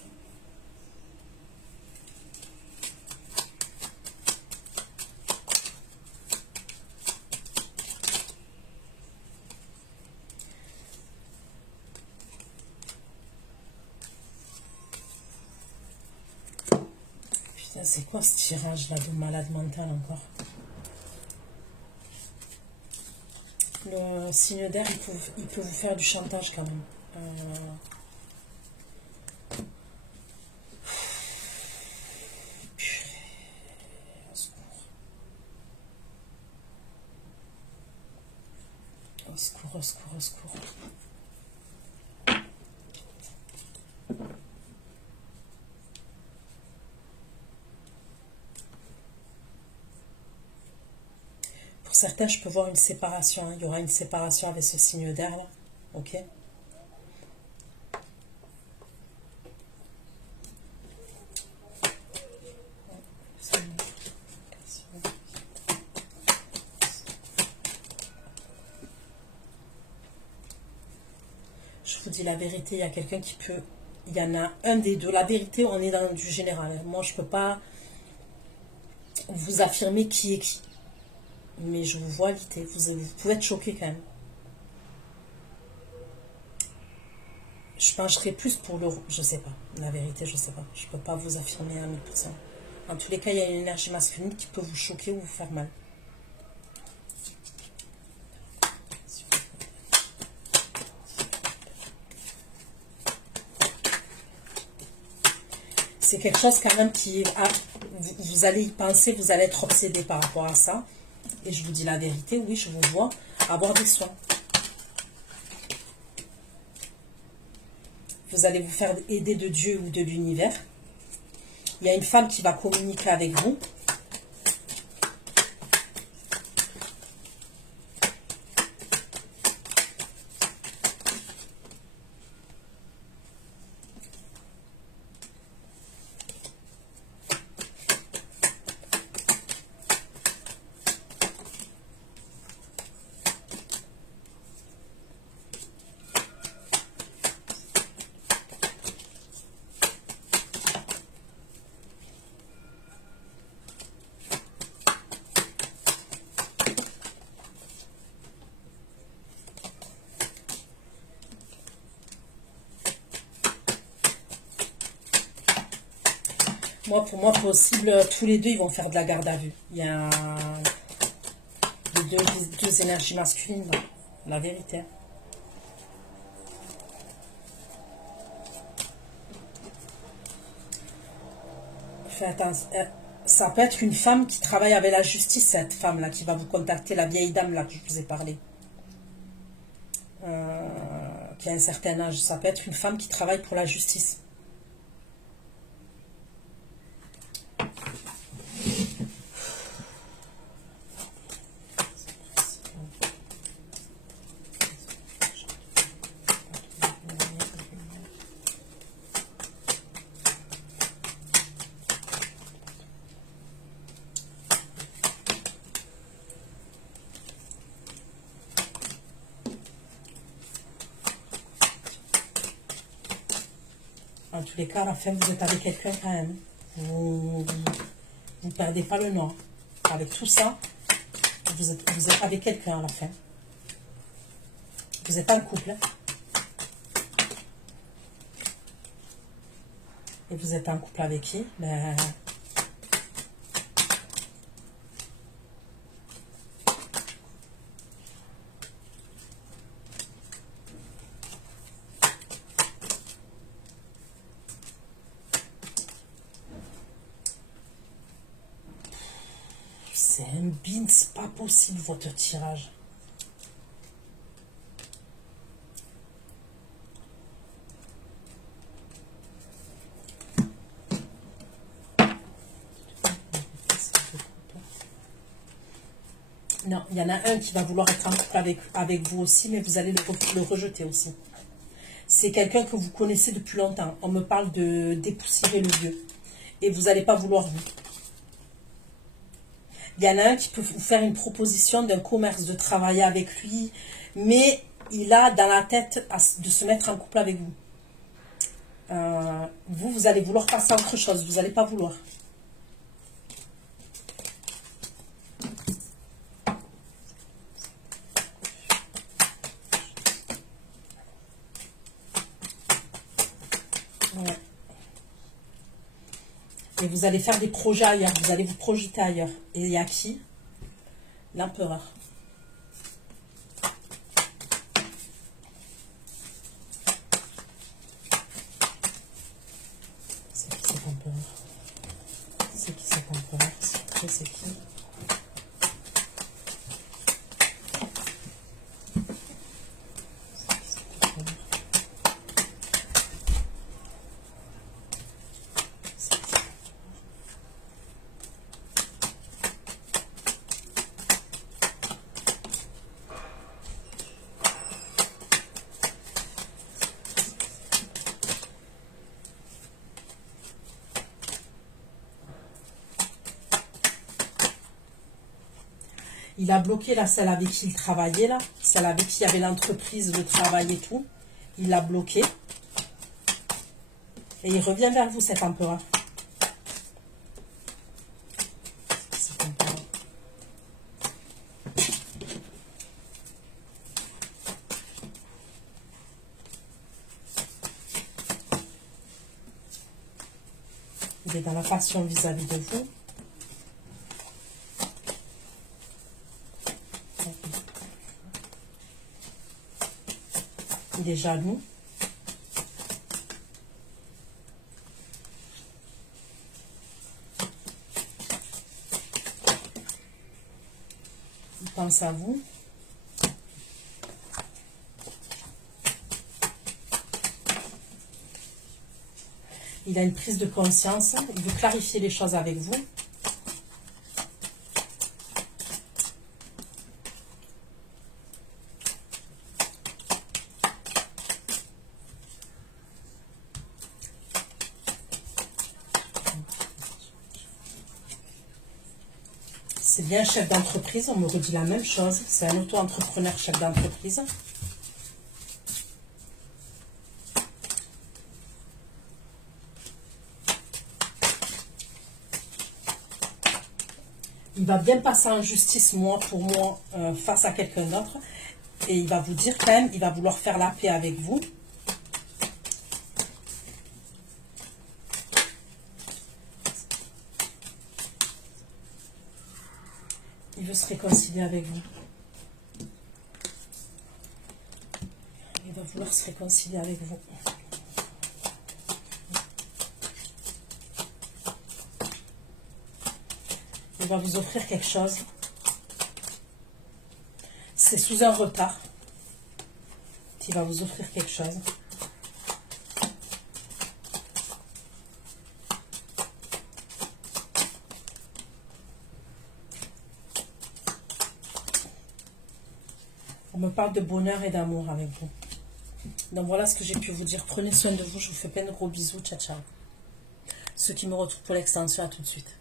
Putain, c'est quoi ce tirage-là de malade mental encore? Le signe d'air, il peut vous faire du chantage quand même. Au secours. Au secours, au secours, au secours. Pour certains, je peux voir une séparation. Il y aura une séparation avec ce signe d'air là. Ok? Je vous dis la vérité, il y a quelqu'un qui peut... Il y en a un des deux. La vérité, on est dans du général. Moi, je ne peux pas vous affirmer qui est qui. Mais je vous vois l'idée. Vous pouvez être choqué quand même. Je pencherai plus pour le... Je sais pas. La vérité, je sais pas. Je ne peux pas vous affirmer à 1000%. En tous les cas, il y a une énergie masculine qui peut vous choquer ou vous faire mal. C'est quelque chose quand même qui... vous allez y penser, vous allez être obsédé par rapport à ça. Et je vous dis la vérité, oui, je vous vois avoir des soins. Vous allez vous faire aider de Dieu ou de l'univers. Il y a une femme qui va communiquer avec vous. Pour moi, possible, tous les deux, ils vont faire de la garde à vue. Il y a deux énergies masculines, la vérité. Faites attention. Ça peut être une femme qui travaille avec la justice, cette femme-là, qui va vous contacter, la vieille dame-là que je vous ai parlé. Qui a un certain âge. Ça peut être une femme qui travaille pour la justice. En tous les cas, à la fin, vous êtes avec quelqu'un quand même. Vous ne perdez pas le nord. Avec tout ça, Vous êtes avec quelqu'un à la fin. Vous êtes un couple. Hein. Et vous êtes en couple avec qui? Ben, c'est un bin, c'est pas possible votre tirage. Non, il y en a un qui va vouloir être en couple avec vous aussi, mais vous allez le rejeter aussi. C'est quelqu'un que vous connaissez depuis longtemps. On me parle de dépoussiérer le vieux. Et vous n'allez pas vouloir vous. Il y en a un qui peut vous faire une proposition d'un commerce, de travailler avec lui, mais il a dans la tête de se mettre en couple avec vous. Vous allez vouloir passer à autre chose. Vous n'allez pas vouloir. Ouais. Et vous allez faire des projets ailleurs, vous allez vous projeter ailleurs. Et il y a qui? L'empereur. C'est qui cet empereur? C'est qui cet empereur? C'est qui? Il a bloqué là, celle avec qui il travaillait, là. Celle avec qui il y avait l'entreprise, le travail et tout. Il l'a bloqué. Et il revient vers vous, cet empereur. Cet empereur. Il est dans la passion vis-à-vis de vous. Il est jaloux. Il pense à vous. Il a une prise de conscience. Il veut clarifier les choses avec vous. C'est bien chef d'entreprise, on me redit la même chose. C'est un auto-entrepreneur chef d'entreprise. Il va bien passer en justice, moi pour moi, face à quelqu'un d'autre. Et il va vous dire quand même, il va vouloir faire la paix avec vous. Il veut se réconcilier avec vous. Il va vouloir se réconcilier avec vous. Il va vous offrir quelque chose. C'est sous un retard qu'il va vous offrir quelque chose. On me parle de bonheur et d'amour avec vous. Donc voilà ce que j'ai pu vous dire. Prenez soin de vous. Je vous fais plein de gros bisous. Ciao, ciao. Ceux qui me retrouvent pour l'extension, à tout de suite.